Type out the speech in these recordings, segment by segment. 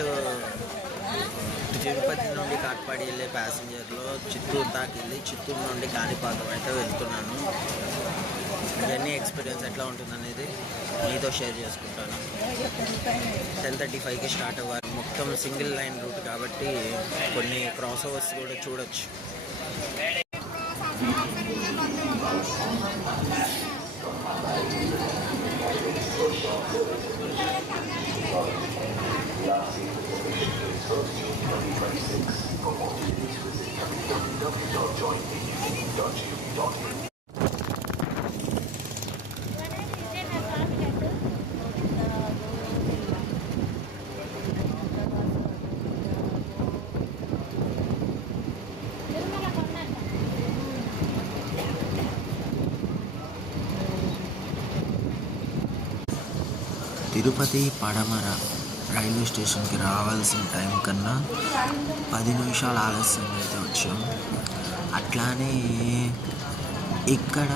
Direct Tirupati నుండి కాట్పాడి వెళ్ళే ప్యాసింజర్లో చిత్తూరు దాకా వెళ్ళి చిత్తూరు నుండి కాణిపాకం అయితే వెళ్తున్నాను. జర్నీ ఎక్స్పీరియన్స్ ఎట్లా ఉంటుంది అనేది మీతో షేర్ చేసుకుంటాను. 10:35కి స్టార్ట్ అవ్వాలి. మొత్తం సింగిల్ లైన్ రూట్ కాబట్టి కొన్ని క్రాస్ ఓవర్స్ కూడా చూడొచ్చు. తిరుపతి పడమర రైల్వే స్టేషన్కి రావాల్సిన టైం కన్నా 10 నిమిషాలు ఆలస్యంగా అయితే వచ్చాం. అట్లానే ఇక్కడ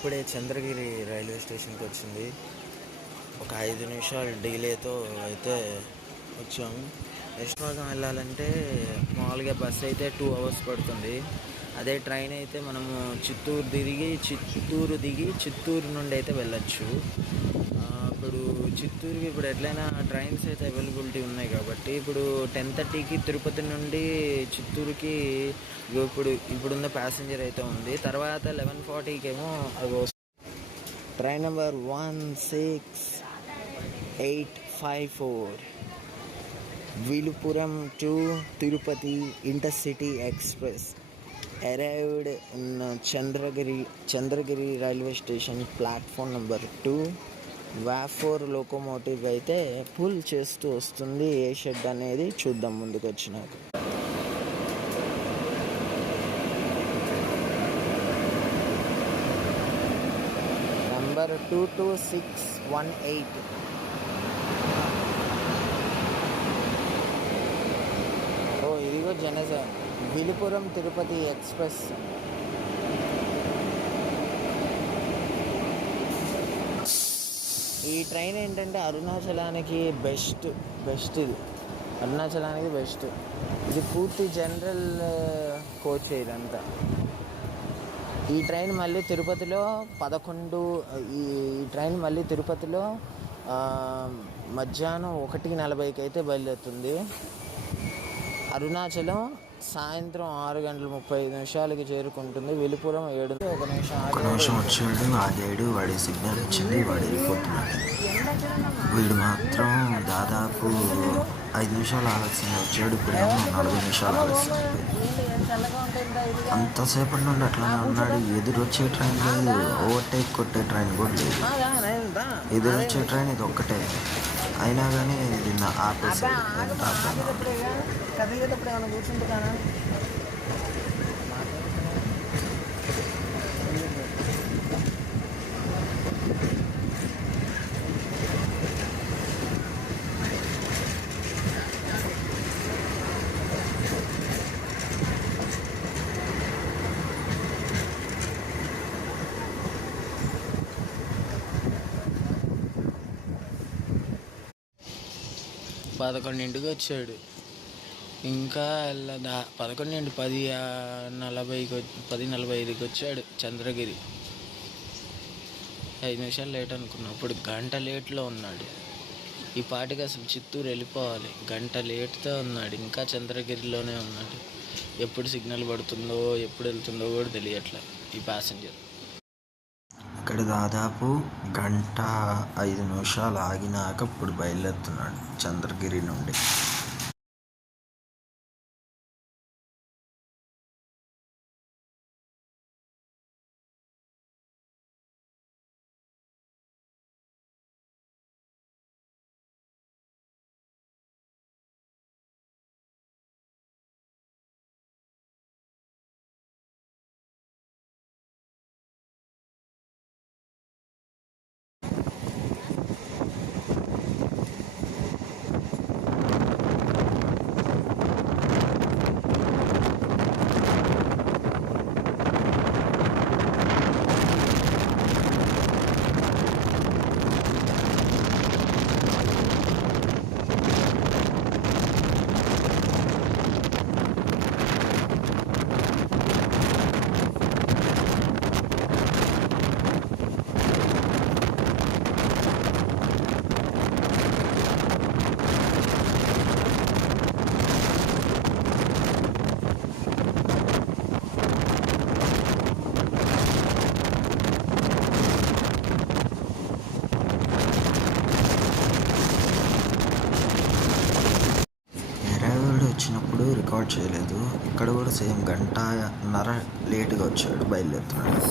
ఇప్పుడే చంద్రగిరి రైల్వే స్టేషన్కి వచ్చింది. ఒక 5 నిమిషాలు డిలేతో అయితే వచ్చాము. వెస్ట్ భాగం వెళ్ళాలంటే మామూలుగా బస్సు అయితే 2 అవర్స్ పడుతుంది. అదే ట్రైన్ అయితే మనము చిత్తూరు దిగి చిత్తూరు నుండి అయితే వెళ్ళచ్చు. ఇప్పుడు చిత్తూరుకి ఇప్పుడు ఎట్లయినా ట్రైన్స్ అయితే అవైలబిలిటీ ఉన్నాయి కాబట్టి ఇప్పుడు 10:30కి తిరుపతి నుండి చిత్తూరుకి ఇప్పుడున్న ప్యాసింజర్ అయితే ఉంది. తర్వాత 11:40కి ఏమో అది train number 16854 Villupuram to Tirupati intercity express arrived in Chandragiri railway station platform number 2. వాఫోర్ లోకోమోటివ్ అయితే పుల్ చేస్తూ వస్తుంది. ఏ షెడ్ అనేది చూద్దాం ముందుకు వచ్చినాక. నంబర్ 22618. ఇదిగో విలుపురం తిరుపతి ఎక్స్ప్రెస్. ఈ ట్రైన్ ఏంటంటే అరుణాచలానికి బెస్ట్ ఇది అరుణాచలానికి బెస్ట్. ఇది పూర్తి జనరల్ కోచ్ ఇదంతా. ఈ ట్రైన్ మళ్ళీ తిరుపతిలో ఈ ట్రైన్ మళ్ళీ తిరుపతిలో మధ్యాహ్నం 1:40కి అయితే బయలుదేరుతుంది. అరుణాచలం సాయంత్రం 6:35 చేరుకుంటుంది. విలుపురం 7. ఒక నిమిషం వచ్చాడు, ఆగాడు, వాడి సిగ్నల్ వచ్చింది, వాడు వెళ్ళిపోతున్నాడు. వీడు మాత్రం దాదాపు 5 నిమిషాలు ఆలస్యంగా వచ్చాడు. ఇప్పుడేమో 40 నిమిషాలు ఆలస్యం. అంతసేపటి నుండి అట్లానే ఉన్నాడు. ఎదురొచ్చే ట్రైన్ లేదు, ఓవర్టేక్ కొట్టే ట్రైన్ కూడా లేదు. ఎదురొచ్చే ట్రైన్ ఇది ఒక్కటే. అయినా కానీ నిన్న ఆపేసాడు. కదిగేటప్పుడు ఏమైనా కూర్చుంటున్నానా? 11ంటికి వచ్చాడు. ఇంకా 11 10:45కి వచ్చాడు చంద్రగిరి. 5 నిమిషాలు లేట్ అనుకున్నా, ఇప్పుడు గంట లేట్లో ఉన్నాడు. ఈ పాటికి అసలు చిత్తూరు వెళ్ళిపోవాలి, గంట లేట్తో ఉన్నాడు, ఇంకా చంద్రగిరిలోనే ఉన్నాడు. ఎప్పుడు సిగ్నల్ పడుతుందో ఎప్పుడు వెళ్తుందో కూడా తెలియట్లే ఈ ప్యాసింజర్. ఇక్కడ దాదాపు 1:05 ఆగినాక ఇప్పుడు బయలుదేరుతున్నాడు చంద్రగిరి నుండి. వచ్చినప్పుడు రికార్డ్ చేయలేదు, ఇక్కడ కూడా సేమ్ 1:30 లేటుగా వచ్చాడు, బయలుదేరుతున్నాడు.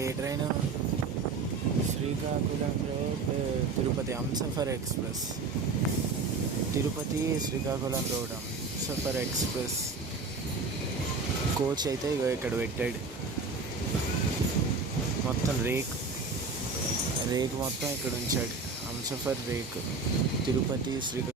ఏ train? Srikakulam road Tirupati Humsafar express. Tirupati Srikakulam road Humsafar express coach అయితే ఇక్కడ పెట్టాడు. మొత్తం రేక్ మొత్తం ఇక్కడ ఉంచాడు. హంసఫర్ రేక్ తిరుపతి శ్రీకాకుళం.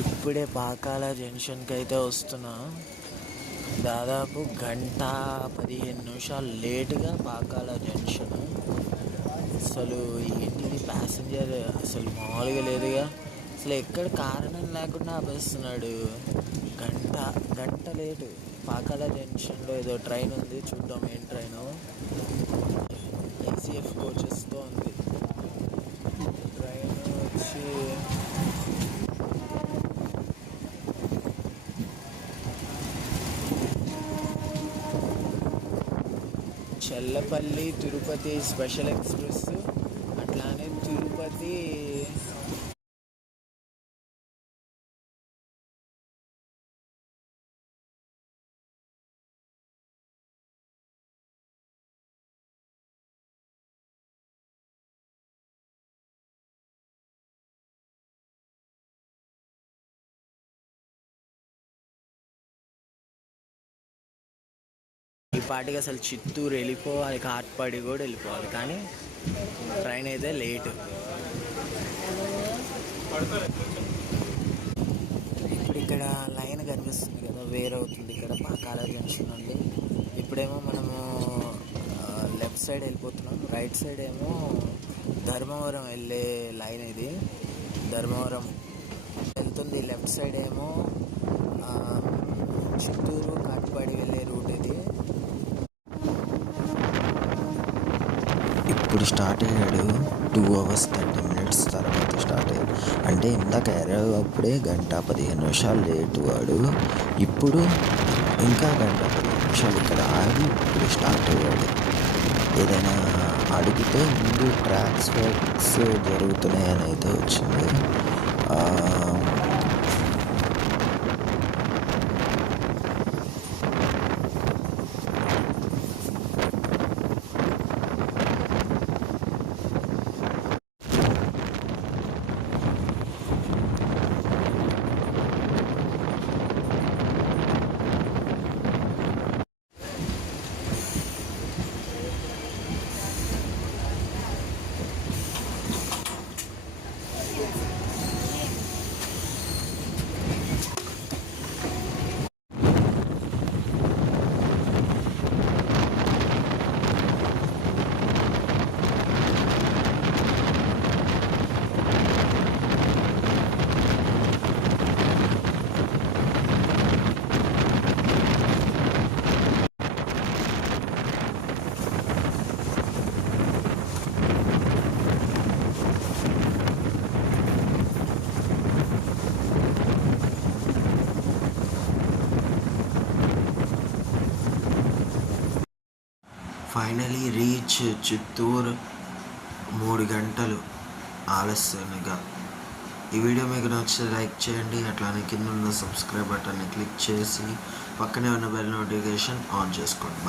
ఇప్పుడే పాకాల జంక్షన్కి అయితే వస్తున్నా. దాదాపు 1:15 లేటుగా పాకాల జంక్షన్. అసలు ఏంటిది ప్యాసింజర్ అసలు మామూలుగా లేదుగా. అసలు ఎక్కడ కారణం లేకుండా ఆపేస్తున్నాడు. గంట లేటు. పాకాల జంక్షన్లో ఏదో ట్రైన్ ఉంది, చూద్దాం ఏం ట్రైను. ఏసీఎఫ్ కోచెస్తో ఉంది ట్రైన్. నుంచి చల్లపల్లి తిరుపతి స్పెషల్ ఎక్స్ప్రెస్, అట్లానే తిరుపతి ఈ పాటికి అసలు చిత్తూరు వెళ్ళిపోవాలి, కాట్పాడి కూడా వెళ్ళిపోవాలి, కానీ ట్రైన్ అయితే లేటు. ఇప్పుడు ఇక్కడ లైన్ కనిపిస్తుంది కదా, వేరవుతుంది ఇక్కడ పాకాల జంక్షన్ నుండి. ఇప్పుడేమో మనము లెఫ్ట్ సైడ్ వెళ్ళిపోతున్నాం, రైట్ సైడ్ ఏమో ధర్మవరం వెళ్ళే లైన్ ఇది. ధర్మవరం వెళ్తుంది, లెఫ్ట్ సైడ్ ఏమో చిత్తూరు కాట్పాడి వెళ్ళే రూట్ ఇది. ఇప్పుడు స్టార్ట్ అయ్యాడు, 2 hours 30 minutes తర్వాత స్టార్ట్ అయ్యాడు. అంటే ఇందాక అప్పుడే 1:15 లేటు వాడు, ఇప్పుడు ఇంకా 1:15 ఇక్కడ ఆగి ఇప్పుడు స్టార్ట్ అయ్యాడు. ఏదైనా అడిగితే ముందు ట్రాక్స్ వర్క్స్ జరుగుతున్నాయని అయితే వచ్చింది. ఫైనలీ రీచ్ చిత్తూరు 3 గంటలు ఆలస్యంగా. ఈ వీడియో మీకు నచ్చితే లైక్ చేయండి, అట్లానే కింద ఉన్న సబ్స్క్రైబ్ బటన్ని క్లిక్ చేసి పక్కనే ఉన్న బెల్ నోటిఫికేషన్ ఆన్ చేసుకోండి.